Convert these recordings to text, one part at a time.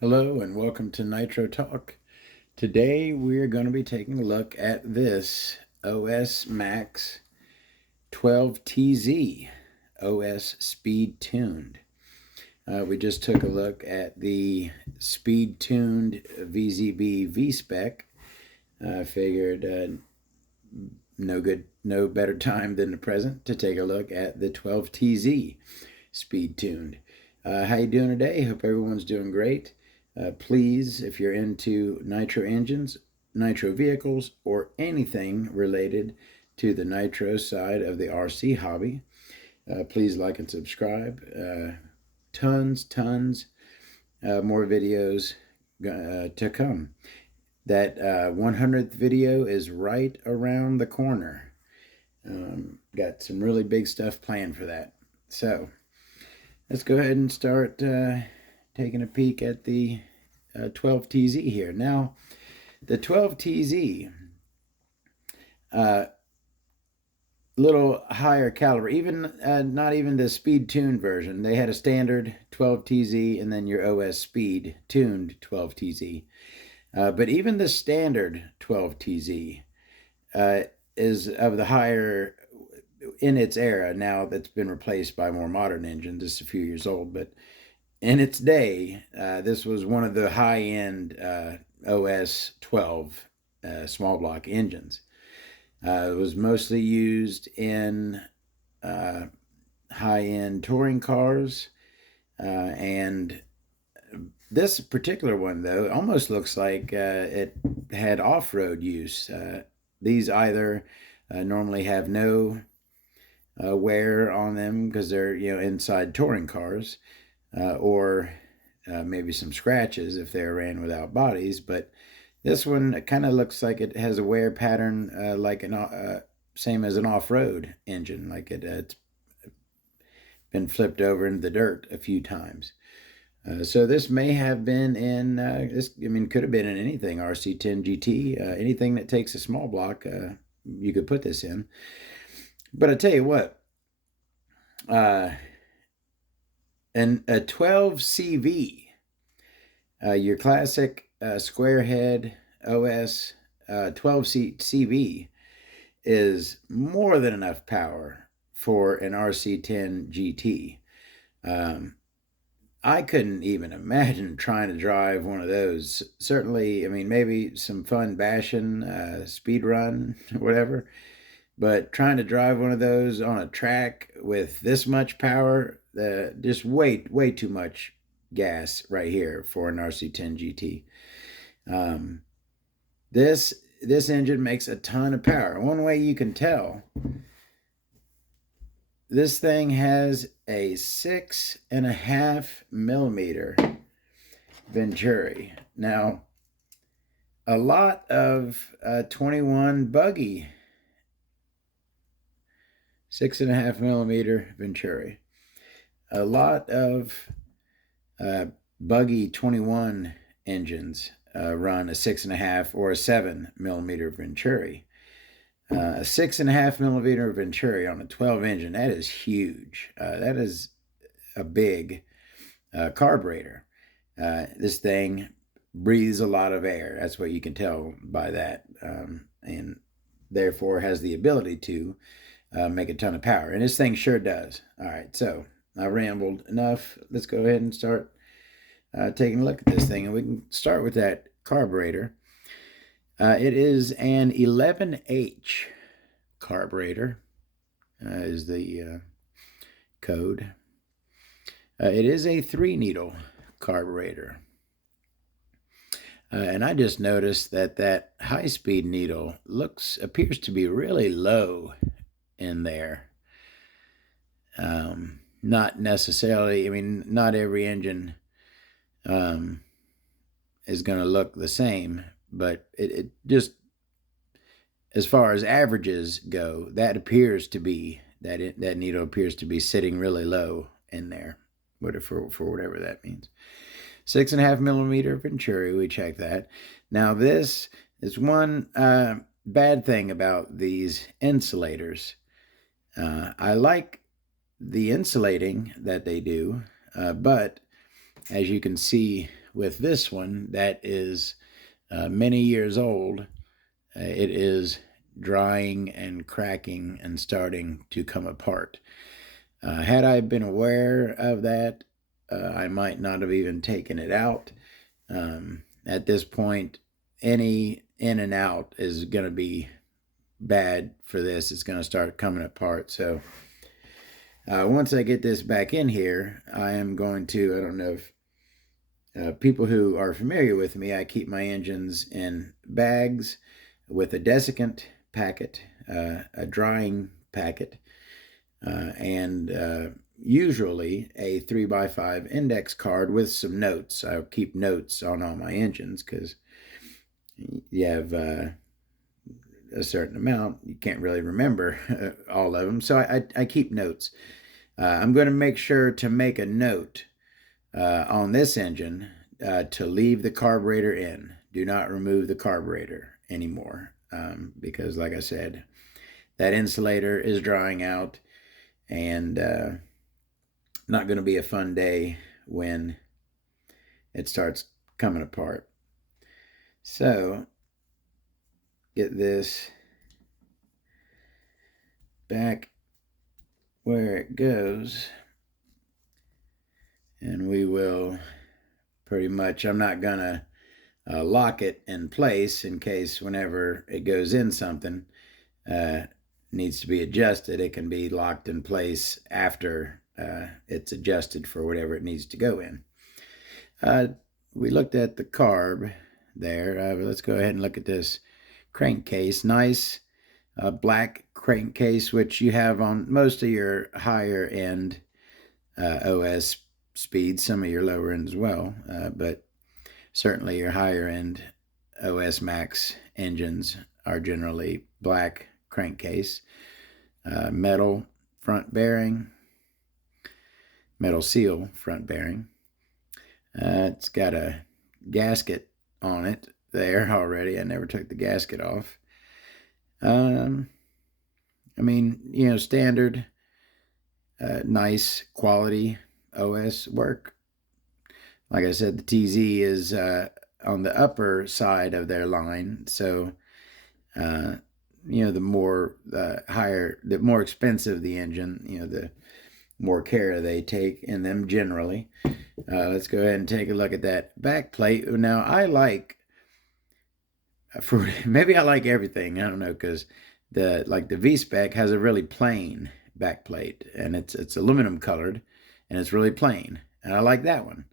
Hello and welcome to Nitro Talk. Today we're going to be taking a look at this OS Max 12TZ OS Speed Tuned. We just took a look at the Speed Tuned VZB V-Spec. I figured no better time than the present to take a look at the 12TZ Speed Tuned. How you doing today? Hope everyone's doing great. Please, if you're into nitro engines, nitro vehicles, or anything related to the nitro side of the RC hobby, please like and subscribe. Tons more videos to come. That 100th video is right around the corner. Got some really big stuff planned for that. So let's go ahead and start taking a peek at the 12TZ here. Now, the 12TZ, little higher caliber, even not even the speed tuned version. They had a standard 12TZ and then your OS speed tuned 12TZ. But even the standard 12TZ is of the higher in its era. Now that's been replaced by more modern engines. It's a few years old, but in its day, this was one of the high-end OS 12 small block engines. It was mostly used in high-end touring cars, and this particular one, though, almost looks like it had off-road use. These either normally have no wear on them because they're inside touring cars, or maybe some scratches if they ran without bodies. But this one kind of looks like it has a wear pattern like an same as an off-road engine, like it's been flipped over into the dirt a few times. So this may have been in this. I mean, could have been in anything RC10 GT, anything that takes a small block. You could put this in. But I tell you what, and a 12CV, your classic square head OS 12CV is more than enough power for an RC10 GT. I couldn't even imagine trying to drive one of those. Certainly, I mean, maybe some fun bashing, speed run, whatever. But trying to drive one of those on a track with this much power, just way too much gas right here for an RC10 GT. This engine makes a ton of power. One way you can tell, this thing has a 6.5 millimeter Venturi. Now, a lot of 21 buggy 6.5 millimeter Venturi. A lot of buggy 21 engines run a 6.5 or a 7 millimeter Venturi. A 6.5 millimeter Venturi on a 12 engine, that is huge. That is a big carburetor. This thing breathes a lot of air. That's what you can tell by that. And therefore has the ability to make a ton of power. And this thing sure does. All right, so I rambled enough. Let's go ahead and start taking a look at this thing. And we can start with that carburetor. It is an 11H carburetor, is the code. It is a 3-needle carburetor. And I just noticed that high-speed needle appears to be really low in there. Not necessarily, I mean, not every engine is going to look the same, but it just, as far as averages go, that appears to be, that needle appears to be sitting really low in there, for whatever that means. 6.5 millimeter Venturi, we check that. Now this is one bad thing about these insulators. I like the insulating that they do, but as you can see with this one that is many years old, it is drying and cracking and starting to come apart. Had I been aware of that, I might not have even taken it out. At this point, any in and out is going to be bad for this. It's going to start coming apart. So once I get this back in here, I am going to, I don't know if people who are familiar with me, I keep my engines in bags with a desiccant packet, a drying packet, and usually a 3x5 index card with some notes. I'll keep notes on all my engines because you have a certain amount. You can't really remember all of them. So I keep notes. I'm going to make sure to make a note on this engine to leave the carburetor in. Do not remove the carburetor anymore because, like I said, that insulator is drying out, and not going to be a fun day when it starts coming apart. So get this back where it goes, and we will pretty much, I'm not gonna lock it in place in case whenever it goes in something needs to be adjusted, it can be locked in place after it's adjusted for whatever it needs to go in. We looked at the carb there. Let's go ahead and look at this crankcase. Nice black crankcase, which you have on most of your higher end OS speeds, some of your lower end as well, but certainly your higher end OS Max engines are generally black crankcase, metal front bearing, metal seal front bearing. It's got a gasket on it there already. I never took the gasket off. I mean, you know, standard, nice quality OS work. Like I said, the TZ is on the upper side of their line, so you know, the more higher, the more expensive the engine, you know, the more care they take in them generally. Let's go ahead and take a look at that back plate. Now, I like, for maybe I like everything, I don't know, because the V-Spec has a really plain back plate, and it's aluminum colored, and it's really plain, and I like that one.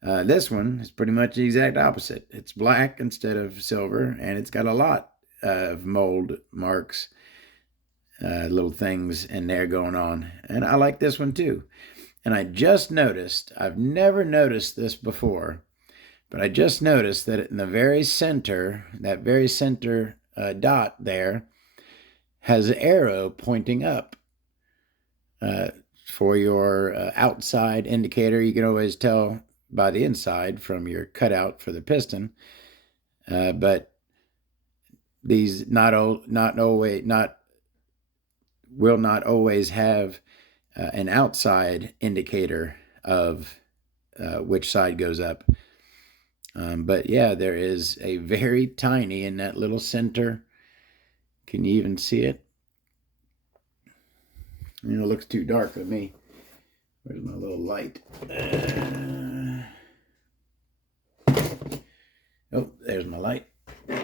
This one is pretty much the exact opposite. It's black instead of silver, and it's got a lot of mold marks, little things in there going on, and I like this one too. And I just noticed, I've never noticed this before, but I just noticed that in the very center, that very center dot there has an arrow pointing up. For your outside indicator, you can always tell by the inside from your cutout for the piston, but these will not always have an outside indicator of which side goes up. But yeah, there is a very tiny in that little center. Can you even see it? You know, it looks too dark for me. Where's my little light? Oh, there's my light. All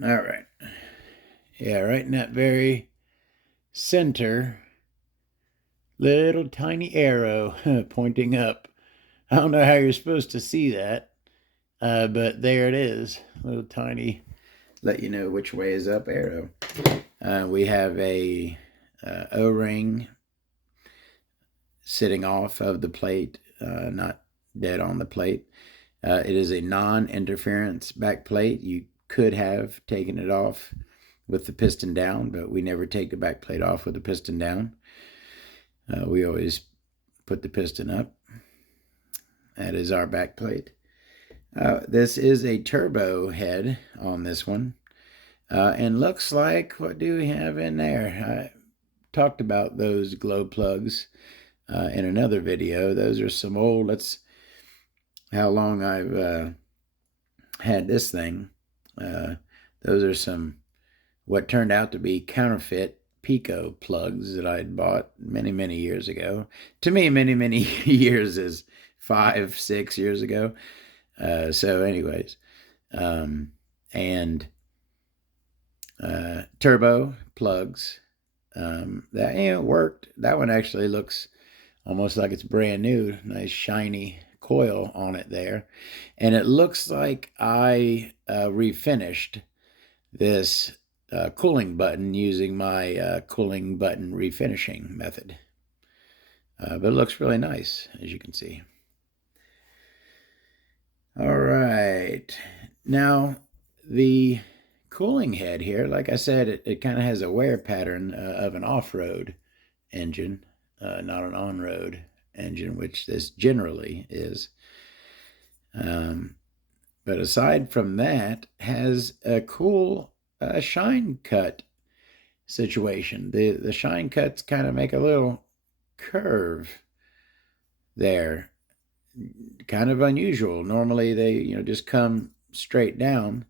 right. Yeah, right in that very center, little tiny arrow pointing up. I don't know how you're supposed to see that, but there it is. Little tiny, let you know which way is up arrow. We have a O-ring sitting off of the plate, not dead on the plate. It is a non-interference back plate. You could have taken it off with the piston down, but we never take the back plate off with the piston down. We always put the piston up. That is our back plate. This is a turbo head on this one. And looks like, what do we have in there? I talked about those glow plugs in another video. Those are some old, how long I've had this thing. Those are some what turned out to be counterfeit Pico plugs that I'd bought many, many years ago. To me, many, many years is 5, 6 years ago. So, anyways, um, and turbo plugs. That worked. That one actually looks almost like it's brand new. Nice shiny coil on it there, and it looks like I refinished this cooling button using my cooling button refinishing method. But it looks really nice, as you can see. All right. Now, the cooling head here, like I said, it kind of has a wear pattern of an off-road engine, not an on-road engine, which this generally is. But aside from that, has a cool shine cut situation. The shine cuts kind of make a little curve there, kind of unusual. Normally they just come straight down,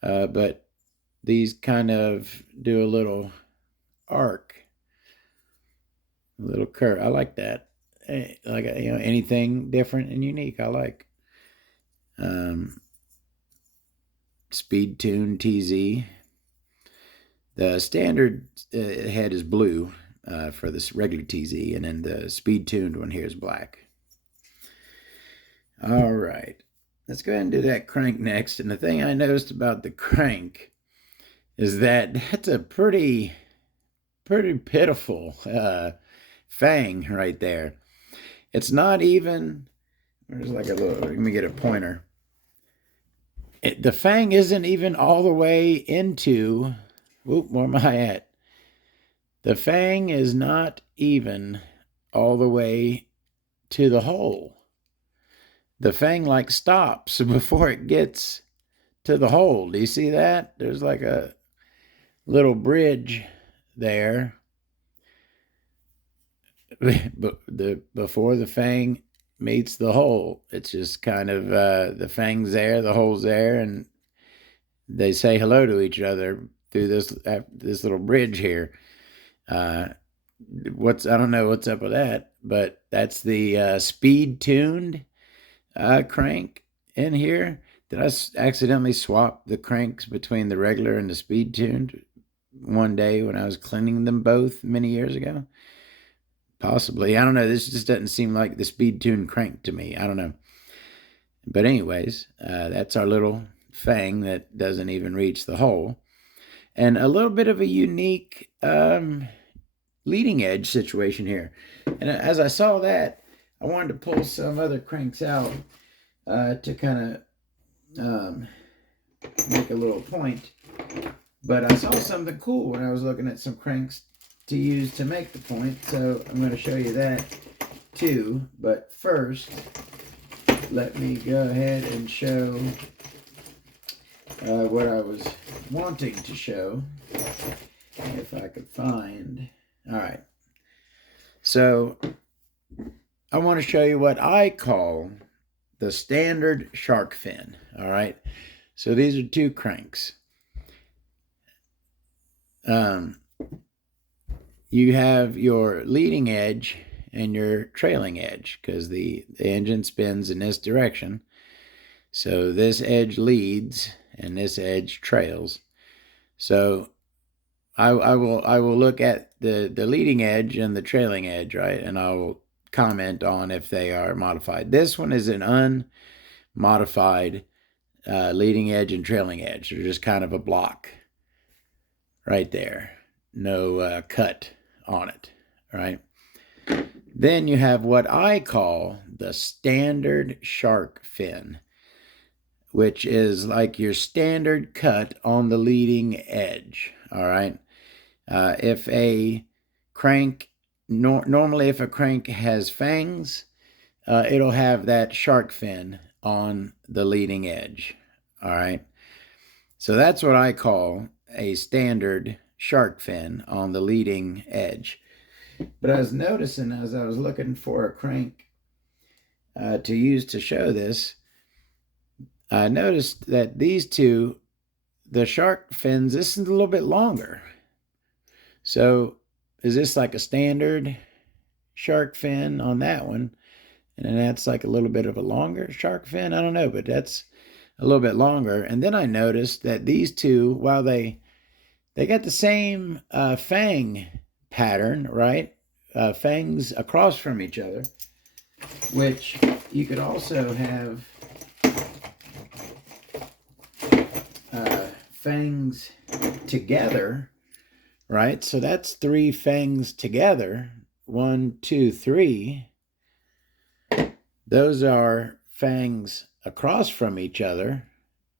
but these kind of do a little arc, a little curve. I like that. Like anything different and unique, I like. Speed Tune TZ. The standard head is blue for this regular TZ, and then the speed tuned one here is black. All right, let's go ahead and do that crank next. And the thing I noticed about the crank is that that's a pretty pitiful fang right there. It's not even, there's like a little, let me get a pointer. The fang isn't even all the way into, whoop, where am I at? The fang is not even all the way to the hole. The fang like stops before it gets to the hole. Do you see that? There's like a little bridge there. Before the fang meets the hole, it's just kind of the fang's there, the hole's there, and they say hello to each other through this little bridge here. I don't know what's up with that, but that's the speed tuned crank in here. Did I accidentally swap the cranks between the regular and the speed tuned one day when I was cleaning them both many years ago? Possibly. I don't know. This just doesn't seem like the speed tuned crank to me. I don't know. But anyways, that's our little fang that doesn't even reach the hole. And a little bit of a unique leading edge situation here. And as I saw that, I wanted to pull some other cranks out to kind of make a little point. But I saw something cool when I was looking at some cranks to use to make the point. So I'm going to show you that too. But first, let me go ahead and show what I was wanting to show, if I could find. All right. So I want to show you what I call the standard shark fin. All right. So these are two cranks. You have your leading edge and your trailing edge because the engine spins in this direction. So this edge leads and this edge trails. So I will look at the leading edge and the trailing edge, right? And I will comment on if they are modified. This one is an unmodified leading edge and trailing edge. They're just kind of a block right there. No cut on it, right? Then you have what I call the standard shark fin, which is like your standard cut on the leading edge, all right? If a crank, normally if a crank has fangs, it'll have that shark fin on the leading edge, all right? So that's what I call a standard shark fin on the leading edge. But I was noticing as I was looking for a crank to use to show this, I noticed that these two, the shark fins, this is a little bit longer. So is this like a standard shark fin on that one? And then that's like a little bit of a longer shark fin. I don't know, but that's a little bit longer. And then I noticed that these two, while they got the same fang pattern, right? Fangs across from each other, which you could also have fangs together, right? So that's 3 fangs together. 1, 2, 3. Those are fangs across from each other,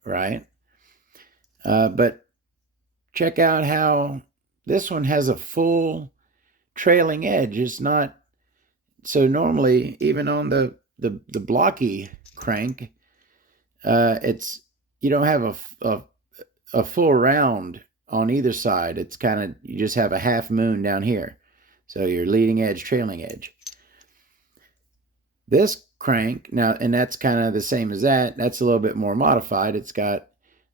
right? But check out how this one has a full trailing edge. It's not, so normally even on the blocky crank, it's, you don't have a full round on either side. It's kind of, you just have a half moon down here. So your leading edge, trailing edge. This crank now, and that's kind of the same as that. That's a little bit more modified. It's got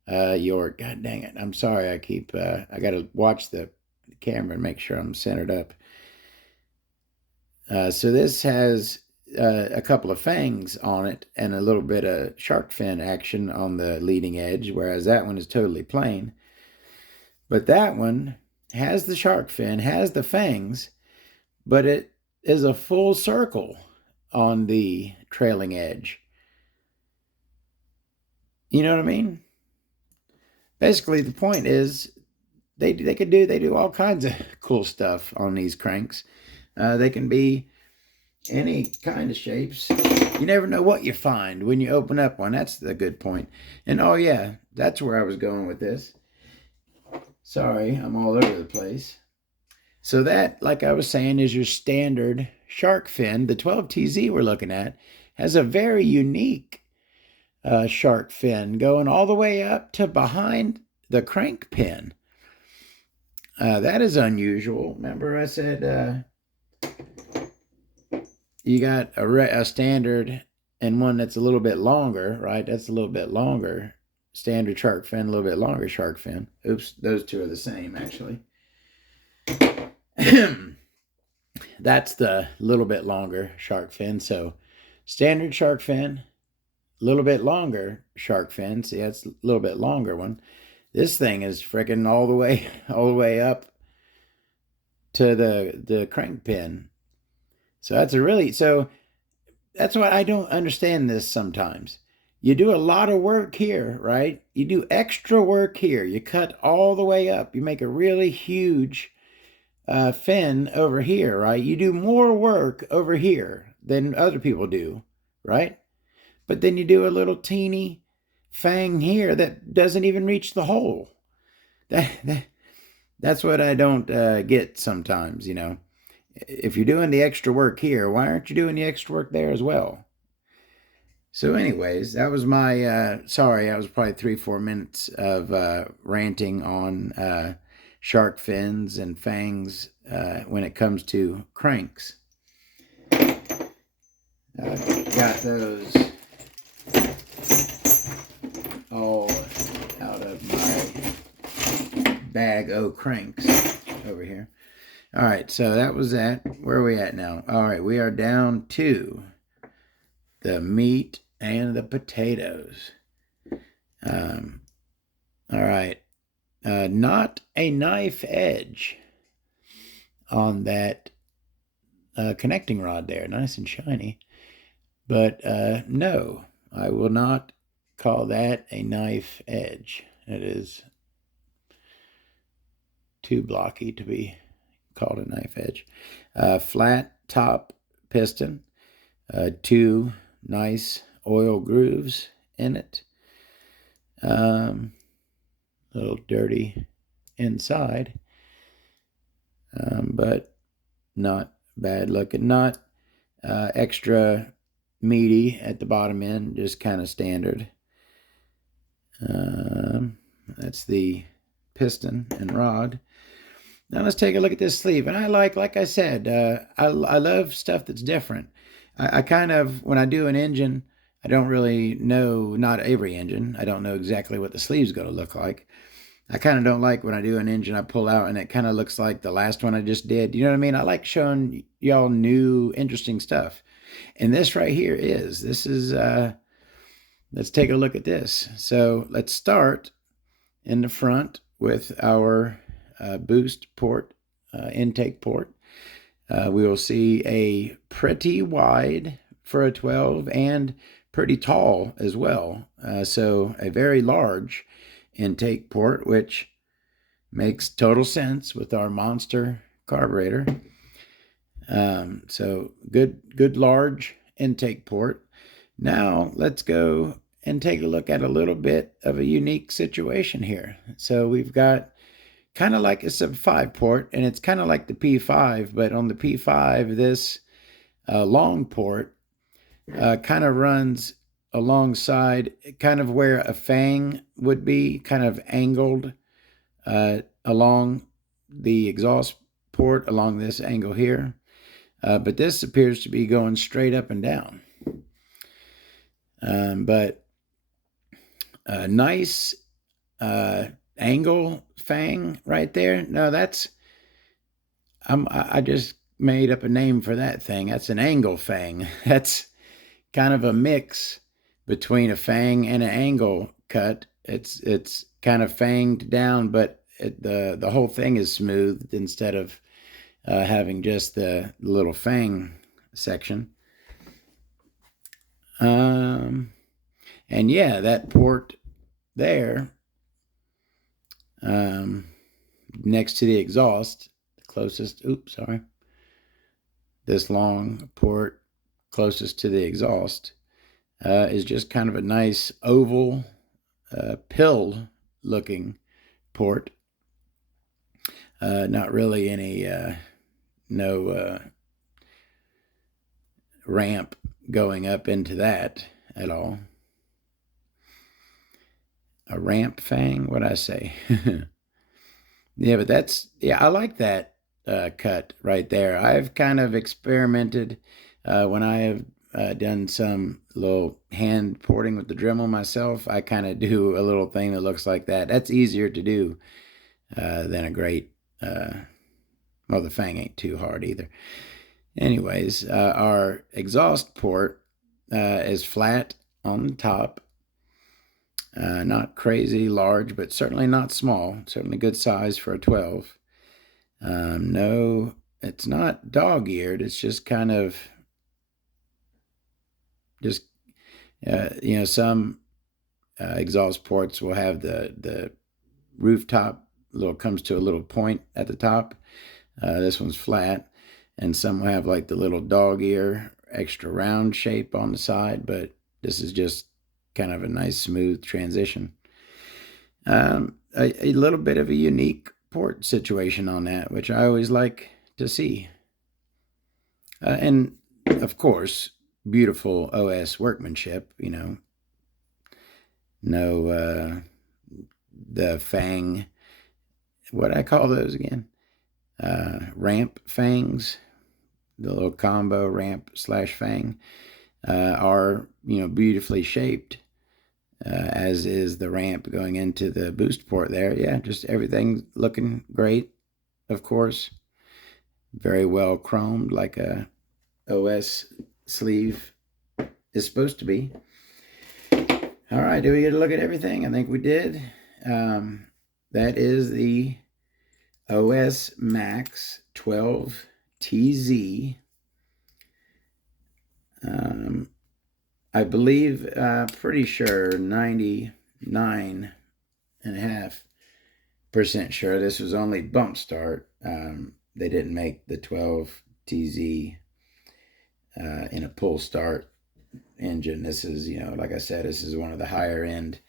your, god dang it, I'm sorry, I got to watch the camera and make sure I'm centered up. So this has a couple of fangs on it and a little bit of shark fin action on the leading edge, whereas that one is totally plain. But that one has the shark fin, has the fangs, but it is a full circle on the trailing edge. You know what I mean? Basically, the point is they do all kinds of cool stuff on these cranks. They can be any kind of shapes. You never know what you find when you open up one. That's the good point. And oh yeah, that's where I was going with this. Sorry, I'm all over the place. So that, like I was saying, is your standard shark fin. The 12TZ we're looking at has a very unique shark fin going all the way up to behind the crank pin. That is unusual. Remember I said you got a standard and one that's a little bit longer, right? That's a little bit longer. Standard shark fin, a little bit longer shark fin. Oops, those two are the same, actually. That's the little bit longer shark fin. So standard shark fin, a little bit longer shark fin. See, that's a little bit longer one. This thing is freaking all the way up to the crank pin. So that's why I don't understand this sometimes. You do a lot of work here, right? You do extra work here. You cut all the way up. You make a really huge fin over here, right? You do more work over here than other people do, right? But then you do a little teeny fang here that doesn't even reach the hole. That's what I don't get sometimes, you know. If you're doing the extra work here, why aren't you doing the extra work there as well? So anyways, that was my, sorry, that was probably 3-4 minutes of ranting on shark fins and fangs when it comes to cranks. Got those all out of my bag of cranks over here. All right, so that was that. Where are we at now? All right, we are down to the meat and the potatoes. All right. Not a knife edge on that connecting rod there. Nice and shiny. But no, I will not call that a knife edge. It is too blocky to be called a knife edge. Flat top piston. 2 nice oil grooves in it. A little dirty inside, but not bad looking. Not extra meaty at the bottom end, just kind of standard. That's the piston and rod. Now let's take a look at this sleeve. And I like I said, I love stuff that's different. I kind of, when I do an engine, I don't really know, not every engine, I don't know exactly what the sleeve's going to look like. I kind of don't like when I do an engine I pull out and it kind of looks like the last one I just did. You know what I mean? I like showing y'all new, interesting stuff. And this right here this is, let's take a look at this. So let's start in the front with our boost port, intake port. We will see a pretty wide for a 12 and pretty tall as well. So a very large intake port, which makes total sense with our monster carburetor. So good large intake port. Now let's go and take a look at a little bit of a unique situation here. So we've got kind of like a sub 5 port, and it's kind of like the P5, but on the P5, this long port kind of runs alongside, kind of where a fang would be, kind of angled along the exhaust port along this angle here. But this appears to be going straight up and down. But a nice angle fang right there. No, I just made up a name for that thing. That's an angle fang. That's kind of a mix between a fang and an angle cut. It's kind of fanged down, but the whole thing is smoothed instead of having just the little fang section. And yeah, that port there, next to the exhaust, the closest, this long port closest to the exhaust is just kind of a nice oval pill looking port. Not really any no ramp going up into that at all. A ramp fang, what'd I say? Yeah, but I like that cut right there. I've kind of experimented when I have done some little hand porting with the Dremel myself. I kind of do a little thing that looks like that. That's easier to do than a great, well, the fang ain't too hard either. Anyways, our exhaust port is flat on the top. Not crazy large, but certainly not small. Certainly good size for a 12. No, it's not dog-eared. It's just kind of some exhaust ports will have the rooftop comes to a little point at the top. This one's flat, and some will have like the little dog ear extra round shape on the side, but this is just kind of a nice smooth transition. A little bit of a unique port situation on that, which I always like to see. And of course, beautiful OS workmanship, no the fang, what I call those again? Ramp fangs, the little combo ramp / fang are, beautifully shaped, as is the ramp going into the boost port there. Yeah, just everything looking great, of course. Very well chromed, like a OS sleeve is supposed to be. All right, did we get a look at everything? I think we did. That is the OS Max 12 TZ. I believe, pretty sure, 99.5% sure this was only bump start. They didn't make the 12 TZ in a pull start engine. This is, like I said, this is one of the higher end,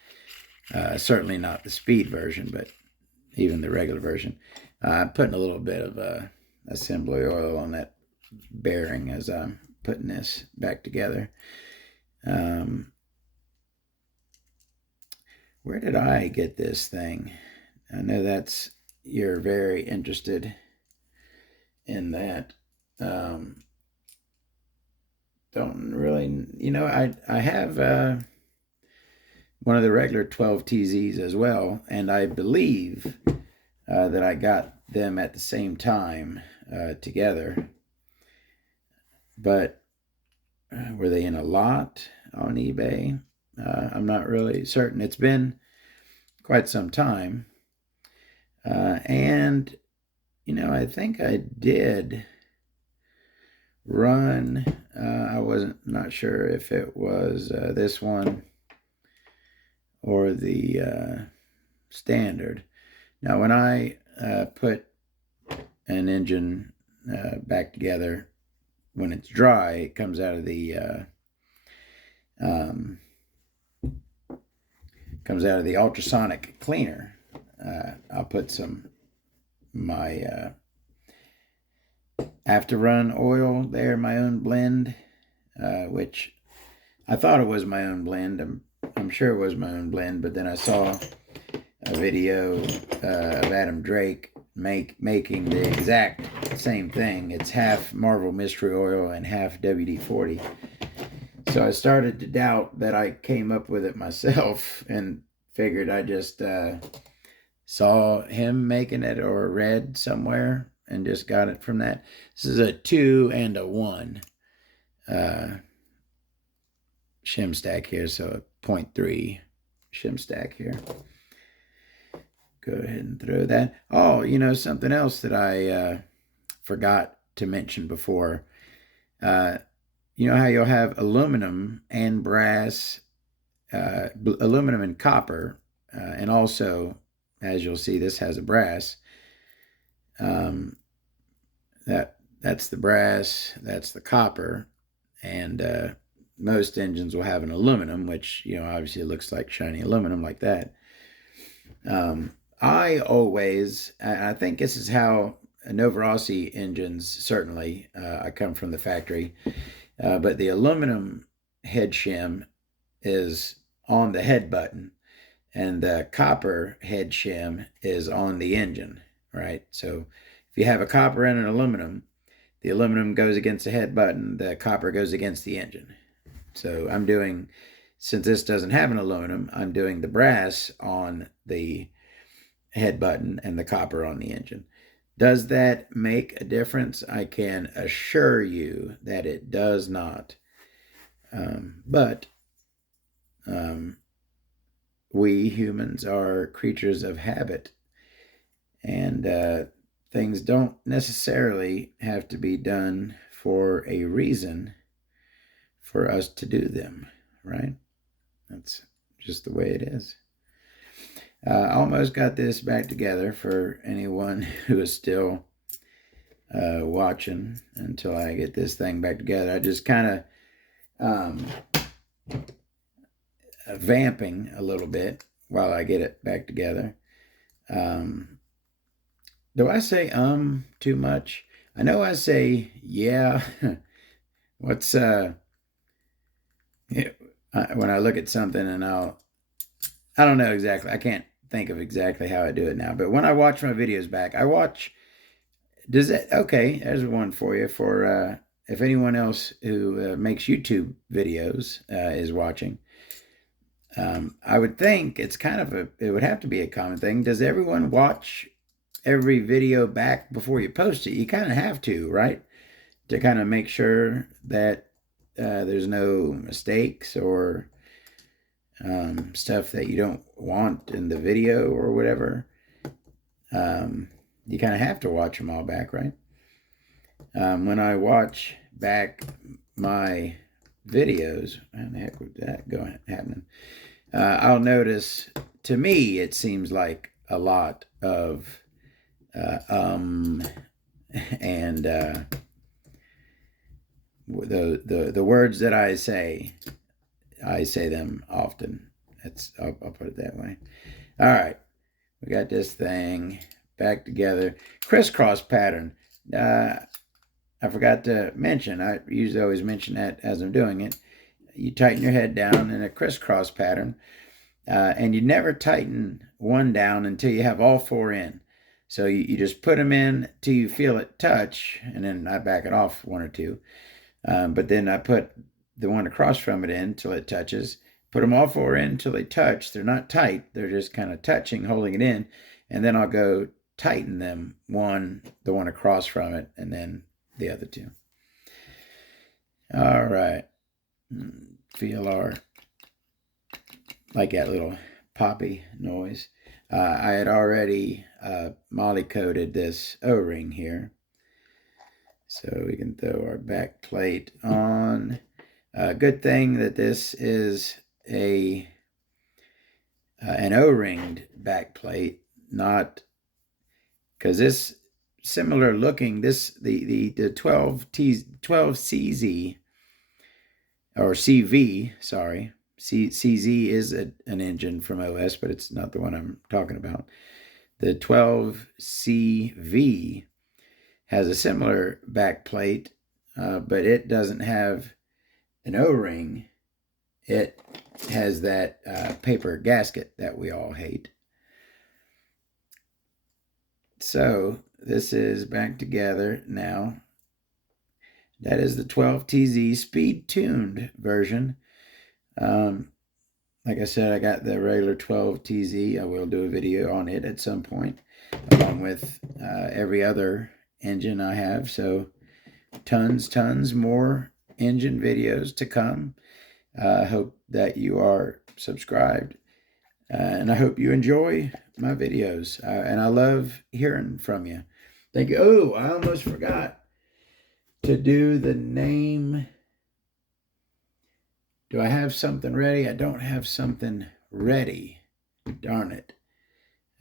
certainly not the speed version, but even the regular version. I'm putting a little bit of assembly oil on that bearing as I'm putting this back together. Where did I get this thing? I know you're very interested in that. don't really, I have one of the regular 12 TZs as well, and I believe that I got them at the same time together. But were they in a lot on eBay? I'm not really certain. It's been quite some time. And, I think I did run. I wasn't not sure if it was this one or the standard. Now, when I put an engine back together, when it's dry, it comes out of the ultrasonic cleaner. I'll put my after run oil there, my own blend, which I thought it was my own blend. I'm sure it was my own blend, but then I saw a video of Adam Drake making the exact same thing. It's half Marvel Mystery Oil and half WD-40. So I started to doubt that I came up with it myself and figured I just saw him making it or read somewhere and just got it from that. This is a 2 and a 1 shim stack here, so a 0.3 shim stack here. Go ahead and throw that. Oh, something else that I forgot to mention before. You know how you'll have aluminum and brass, aluminum and copper, and also, as you'll see, this has a brass. That's the brass, that's the copper, and most engines will have an aluminum, which, obviously looks like shiny aluminum like that. I think this is how Novarossi engines, certainly, I come from the factory, but the aluminum head shim is on the head button, and the copper head shim is on the engine, right? So if you have a copper and an aluminum, the aluminum goes against the head button, the copper goes against the engine. So since this doesn't have an aluminum, I'm doing the brass on the head button and the copper on the engine. Does that make a difference? I can assure you that it does not. But we humans are creatures of habit, and things don't necessarily have to be done for a reason for us to do them, right? That's just the way it is. I almost got this back together for anyone who is still watching until I get this thing back together. I just kind of vamping a little bit while I get it back together. Do I say too much? I know I say yeah. What's when I look at something and I don't know exactly. I can't think of exactly how I do it now. But when I watch my videos back, okay, there's one for you for if anyone else who makes YouTube videos is watching. I would think it's it would have to be a common thing. Does everyone watch every video back before you post it? You kind of have to, right? To kind of make sure that there's no mistakes or stuff that you don't want in the video or whatever. You kind of have to watch them all back, right? When I watch back my videos, how the heck would that happening? I'll notice, to me, it seems like a lot of and the words that I say them often. I'll put it that way. All right, we got this thing back together. Crisscross pattern. I forgot to mention. I usually always mention that as I'm doing it. You tighten your head down in a crisscross pattern, and you never tighten one down until you have all four in. So you just put them in till you feel it touch, and then I back it off one or two. But then I put the one across from it in until it touches. Put them all four in until they touch. They're not tight. They're just kind of touching, holding it in. And then I'll go tighten them, the one across from it, and then the other two. All right. Feel our, like that little poppy noise. I had already moly coated this O-ring here. So we can throw our back plate on. Good thing that this is an O-ringed back plate, not, because this similar looking, the 12CZ or CV, sorry, CZ is an engine from OS, but it's not the one I'm talking about. The 12CV has a similar back plate, but it doesn't have an O-ring. It has that paper gasket that we all hate. So this is back together now. That is the 12TZ speed-tuned version. Like I said, I got the regular 12TZ. I will do a video on it at some point, along with every other engine I have. So tons more engine videos to come. I hope that you are subscribed, and I hope you enjoy my videos. And I love hearing from you. Thank you. Oh, I almost forgot to do the name. Do I have something ready? I don't have something ready. Darn it.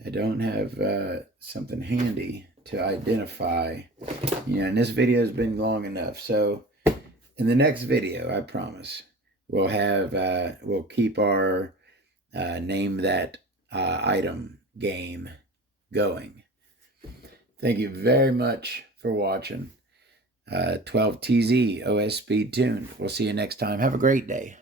I don't have something handy to identify. And this video has been long enough. So in the next video, I promise, we'll keep our name that item game going. Thank you very much for watching. 12TZ OS Speed Tune. We'll see you next time. Have a great day.